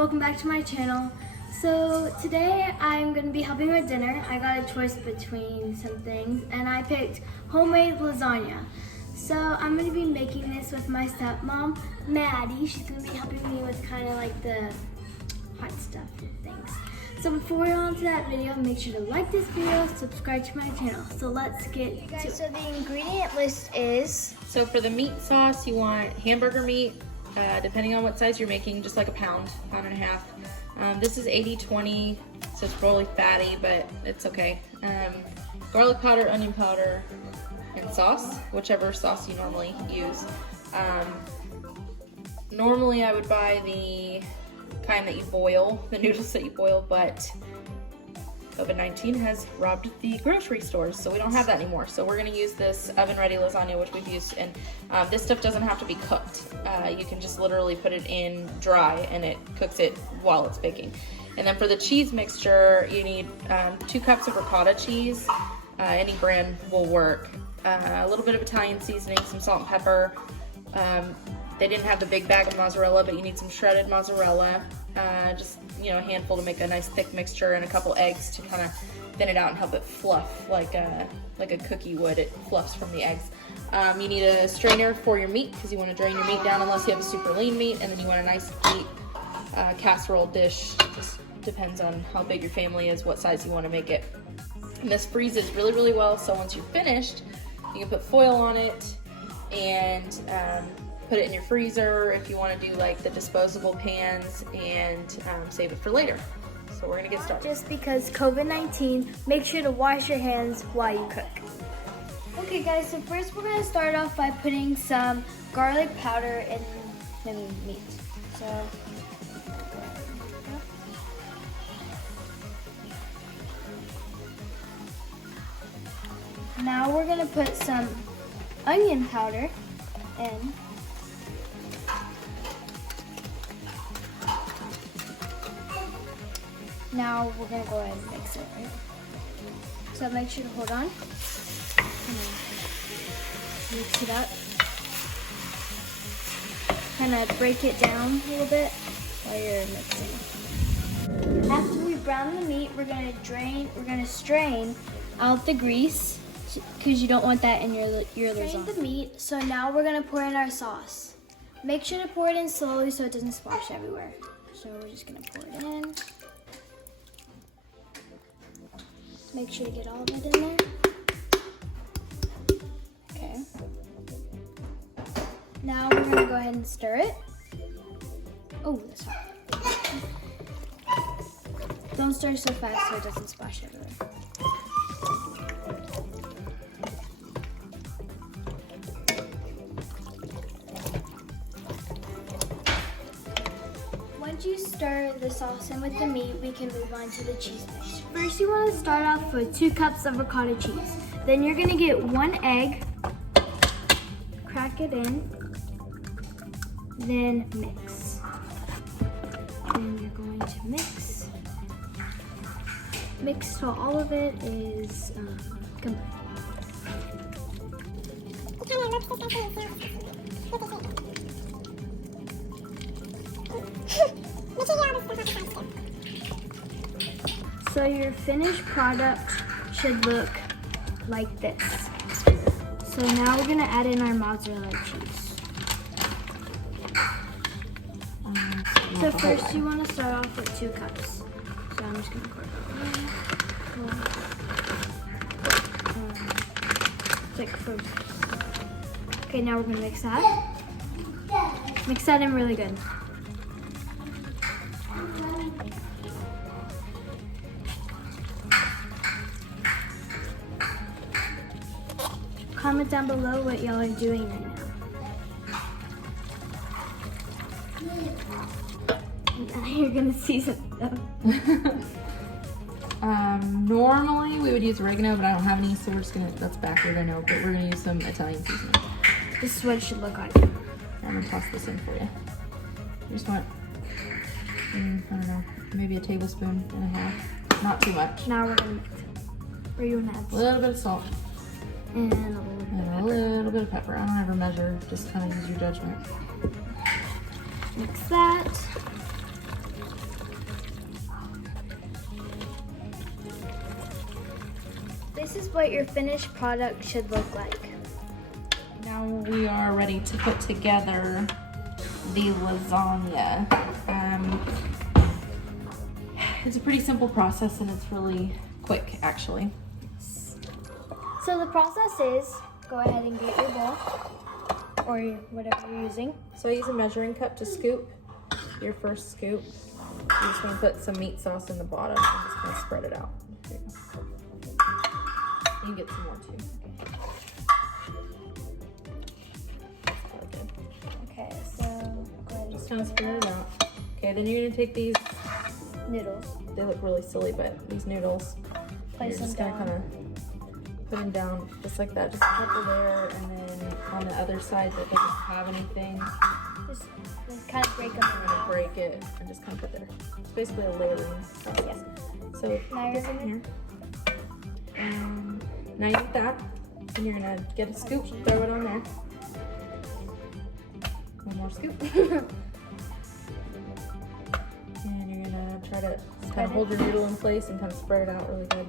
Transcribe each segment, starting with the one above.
welcome back to my channel. So today I'm going to be helping with dinner. I got a choice between some things and I picked homemade lasagna. So I'm going to be making this with my stepmom, Maddie. She's going to be helping me with kind of like the hot stuff and things. So before we go on to that video, make sure to like this video, subscribe to my channel. So let's get to it. So the ingredient list is... So for the meat sauce, you want hamburger meat, depending on what size you're making, just like a pound and a half. This is 80-20, so it's really fatty, but it's okay. Garlic powder, onion powder, and sauce, whichever sauce you normally use. Normally I would buy the kind that you boil, the noodles that you boil, but COVID-19 has robbed the grocery stores, so we don't have that anymore. So we're gonna use this oven-ready lasagna, which we've used, and this stuff doesn't have to be cooked. You can just literally put it in dry, and it cooks it while it's baking. And then for the cheese mixture, you need 2 cups of ricotta cheese. Any brand will work. A little bit of Italian seasoning, some salt and pepper. They didn't have the big bag of mozzarella, but you need some shredded mozzarella. Just, you know, a handful to make a nice thick mixture, and a couple eggs to kind of thin it out and help it fluff like a cookie would. It fluffs from the eggs. You need a strainer for your meat because you want to drain your meat down unless you have a super lean meat, and then you want a nice deep casserole dish. Just depends on how big your family is, what size you want to make it. And this freezes really, really well, so once you're finished, you can put foil on it and put it in your freezer if you want to do like the disposable pans, and save it for later. So we're gonna get started. Just because COVID-19, make sure to wash your hands while you cook. Okay guys, so first we're gonna start off by putting some garlic powder in the meat. So now we're gonna put some onion powder in. Now we're gonna go ahead and mix it, right? So make sure to hold on. Mix it up. Kind of break it down a little bit while you're mixing. After we brown the meat, we're gonna strain out the grease because you don't want that in your lasagna. Strain the meat. So now we're gonna pour in our sauce. Make sure to pour it in slowly so it doesn't splash everywhere. So we're just gonna pour it in. Make sure to get all of it in there. Okay. Now we're gonna go ahead and stir it. Oh, that's hot. Don't stir so fast so it doesn't splash everywhere. Once you stir the sauce in with the meat, we can move on to the cheese mix. First, you want to start off with 2 cups of ricotta cheese. Then you're going to get 1 egg, crack it in, then mix. And you're going to mix so all of it is combined. So your finished product should look like this. So now we're gonna add in our mozzarella cheese. So first you wanna start off with 2 cups. So I'm just gonna pour it over. It's like frozen. Okay, now we're gonna mix that. Mix that in really good. Comment down below what y'all are doing right now. You're gonna season them. Normally we would use oregano, but I don't have any, so we're just gonna, that's backward, I know, but we're gonna use some Italian seasoning. This is what it should look like. I'm gonna toss this in for you. You just want, I don't know, maybe a tablespoon and a half. Not too much. Now we're gonna mix it. Or you wanna add a little bit of salt. And a little bit of pepper. I don't ever measure, just kind of use your judgment. Mix that. this is what your finished product should look like. Now we are ready to put together the lasagna. It's a pretty simple process and it's really quick actually. So the process is, go ahead and get your bowl or whatever you're using. So I use a measuring cup to scoop your first scoop. You just want to put some meat sauce in the bottom and just kind of spread it out. There you go. You can get some more too. Okay, so go ahead and Just kind of spread it out. Okay, then you're gonna take these noodles. They look really silly, but these noodles, Place you're just them gonna down. kind of put them down just like that, just a couple there, and then on the other side that doesn't have anything, Just kind of break them I'm gonna break it and just kind of put there. It's basically a layering process. Yes. So Now put this you're in here. Now you get that, and you're gonna get a scoop, throw it on there. One more scoop. And you're gonna try to kind of hold your noodle in place and kind of spread it out really good.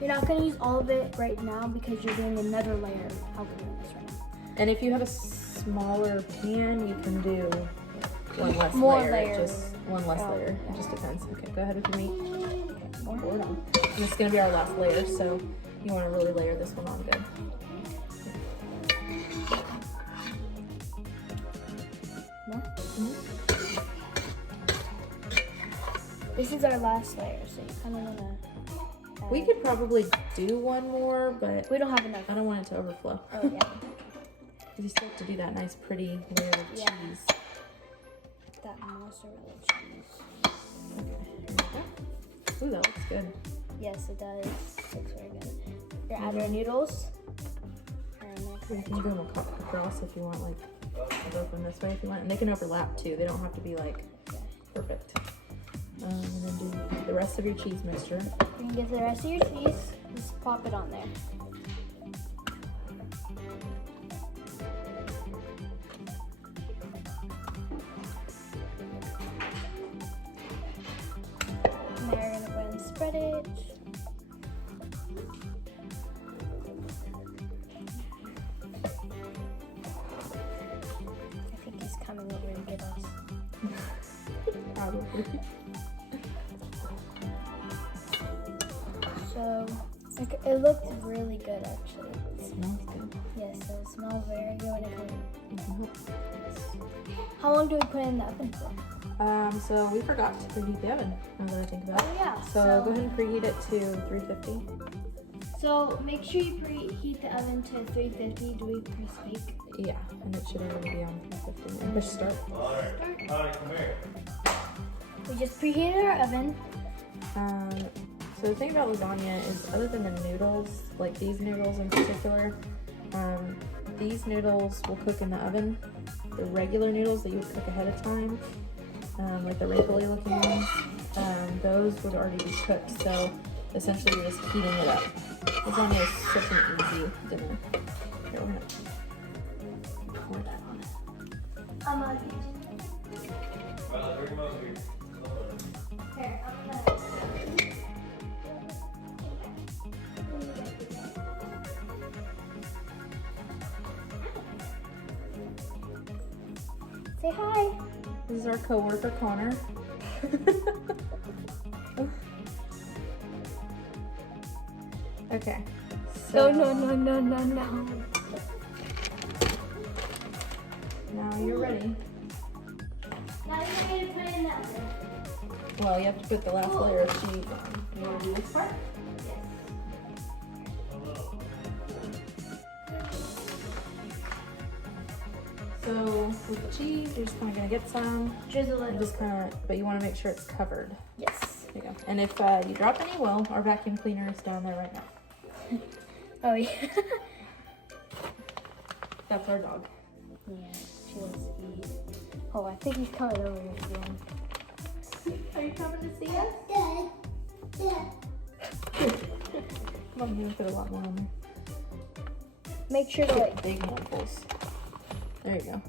You're not going to use all of it right now because you're doing another layer. How we're doing this right now. And if you have a smaller pan, you can do one less More layer. layers. Just one less layer. It just depends. Okay, go ahead with your meat. More. Pour it on. And this is gonna be our last layer, so you want to really layer this one on good. More? Mm-hmm. This is our last layer, so you kind of want to. We could probably do one more, but We don't have enough. I don't want it to overflow. Oh yeah. Because you still have to do that nice, pretty layer of Yeah. cheese. That mozzarella cheese. Okay, here we go. Ooh, that looks good. Yes, it does. Looks very good. You're adding our noodles. You can do them across if you want, like, both them this way if you want. And they can overlap too. They don't have to be, like, perfect. And then do the rest of your cheese mixture. You can get the rest of your cheese. Just pop it on there. Now you're gonna go ahead and spread it. I think he's coming over to get us. Probably. So, it looked really good actually. It smells good. Yes, so it smells very good when it comes. Mhm. How long do we put it in the oven for? So we forgot to preheat the oven, now that I think about it. Oh yeah. So go ahead and preheat it to 350. So make sure you preheat the oven to 350. Do we pre-speak? Yeah, and it should already be on 350. And push start. Alright, come here. We just preheated our oven. So the thing about lasagna is, other than the noodles, like these noodles in particular, these noodles will cook in the oven. The regular noodles that you would cook ahead of time, like the wrinkly looking ones, those would already be cooked. So essentially you're just heating it up. Lasagna is such an easy dinner. Here, we're gonna pour that on. I'm on Well, bring them over here. Here, I'm gonna. Say hi. This is our coworker, Connor. Okay. No, no, no, no, no, no. Now you're ready. Now you're going to put it in the oven. Well, you have to put the last layer of cheese on. You want to do this part? So with the cheese, you're just kind of gonna get some. Drizzle And it. just kind of, but you want to make sure it's covered. Yes. There you go. And if you drop any, well, our vacuum cleaner is down there right now. Oh, yeah. That's our dog. Yeah, she wants to eat. Oh, I think he's coming over here again. Are you coming to see us? Come on, you put a lot more on there. Make sure to like. Big handfuls. There you go.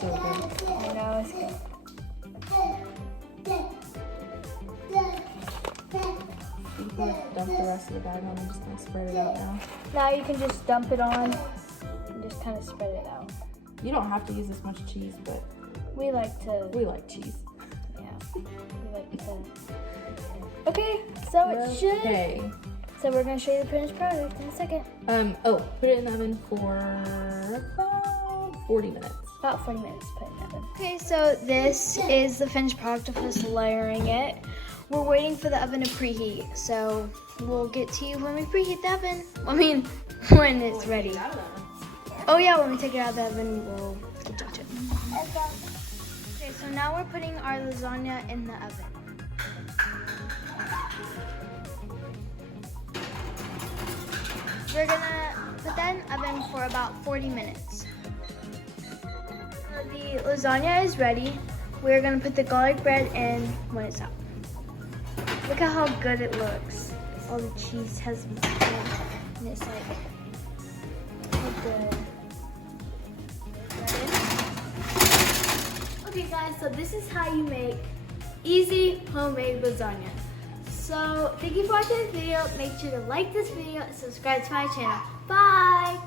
So good. I know it's good. You can dump the rest of the bag on. I'm just gonna spread it out now. Now you can just dump it on and just kind of spread it out. You don't have to use this much cheese, but We like to. we like cheese. Yeah. We like to. Okay, so it should. Okay. So we're gonna show you the finished product in a second. Put it in the oven for about 40 minutes. About 40 minutes, put it in the oven. Okay, so this is the finished product of us layering it. We're waiting for the oven to preheat, so we'll get to you when we preheat the oven. I mean, when it's ready. Oh yeah, when we take it out of the oven, we'll touch it. Okay, so now we're putting our lasagna in the oven. We're gonna put that in the oven for about 40 minutes. The lasagna is ready. We're gonna put the garlic bread in when it's out. Look at how good it looks. All the cheese has melted and it's like so good. Ready? Okay guys, so this is how you make easy homemade lasagna. So thank you for watching this video. Make sure to like this video and subscribe to my channel. Bye!